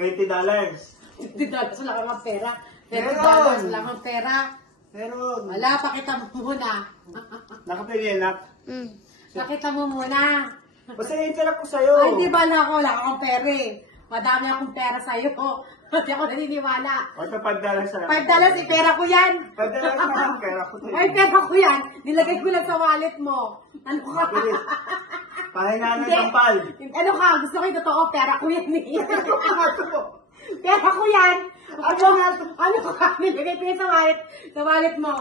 $20. $20 wala kang pera. $20 Meron. wala kang pera. Meron. Wala, pakita mo muna. Nakapili anak. Pakita mo muna. Basta i-tira ko sa'yo. Ay, di ba na ako, wala akong pera eh. Madami akong pera sa'yo. Hindi ako naniniwala. O ito, $5 sa $5 eh, pera ko yan. $5 na pera ko sa'yo. Ay, pera ko yan. Nilagay ko lang sa wallet mo. Ano ka? Bilis. Pahinaan ng Hindi. sampal. Ano ka? Gusto ko yung totoo, pera ko yan eh. Ito. Pera ko yan. Ako nga ito. Ano ka? Nilagay ko yan sa wallet mo.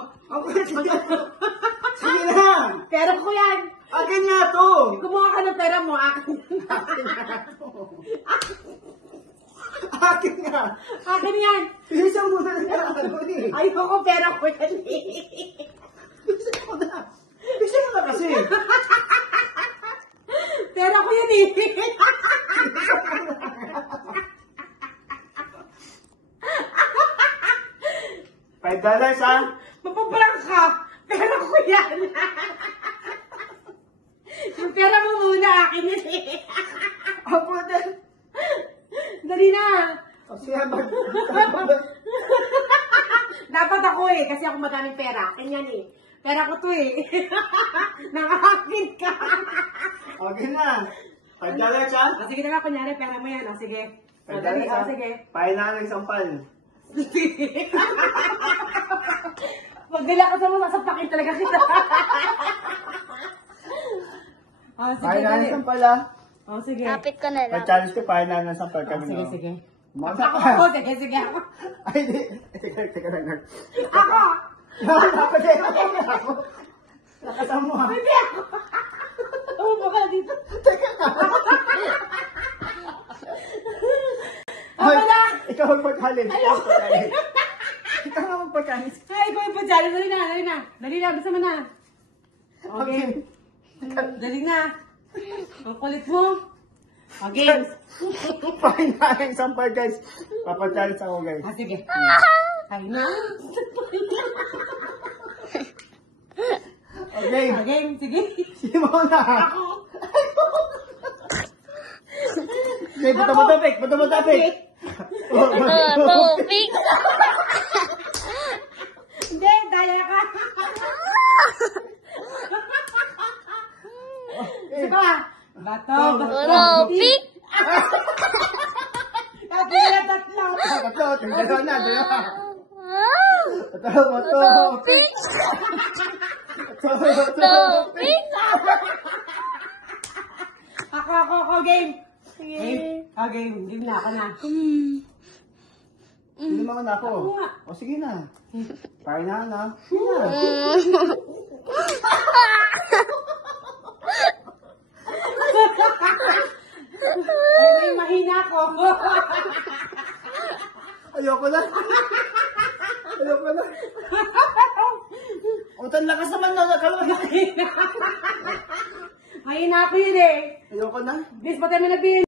Sige na. Pera ko yan. Akin nga to. Kumuha ka ng pera mo, akin. Akin nga. Akin yan. Bilisan mo na lang. Ayoko, pera ko yan eh. Bilisan mo na. Bilisan mo na kasi. Pera ko yan eh. $5 ha? Mapabrang ka. Pera ko yan. Yung pera mo muna, akin yan eh. Ako din. Dali na. Kasi Dapat ako eh, kasi ako madaming pera. Akin yan eh. Pera ko to eh. Nakakakin ka. Okay na. $5 ha? O, sige na nga, kunyari, pera mo yan. O, sige. O, $5 dali, ha? o, sige. Pahinaan ng sampal. Magdala ka sa mga sapakin talaga kita. O, sige, Pahinaan dali. ng sampal ha? O, sige. Kapit ko na lang. Pag-challenge ko, pahinaan ng sampal O, kami. sige, no? sige. Masa Ako, ka. sige, sige. Ako. Ay, di. Teka lang. Ako. Ako din. Ako. Lakasan mo ha. Hindi ako. Umupo ka dito. Teka lang. Ako na. Ikaw ang paghalin. Ikaw ang magpagkanis. Ay, ikaw yung pagdali. Dali na, dali na. Dali na, bisa mo na. Okay. Dali na. Ang kulit mo. Okay. Pahinaan ng sampal guys. Papag-challenge ako guys. Ah, sige. Ay na. Okay. Okay, sige. Sige mo na. Ako. Okay, buto mo topic. Buto mo topic. Tupik! Hindi, daya ka. Isa pa. Bato. Tupik! Tatlo na tatlo. Ito, dalawa na. Ito, topic. Tupik! Ako, game. Game. Game na ako na. Hindi naman na ako. Ako nga. O sige na. Pahinaan na. Sige na. Ay, mahina ako. Ayoko na. Ayoko na. O, tan lakas naman na. Mahina ako yun eh. Ayoko na. Bis, patay mo na bin.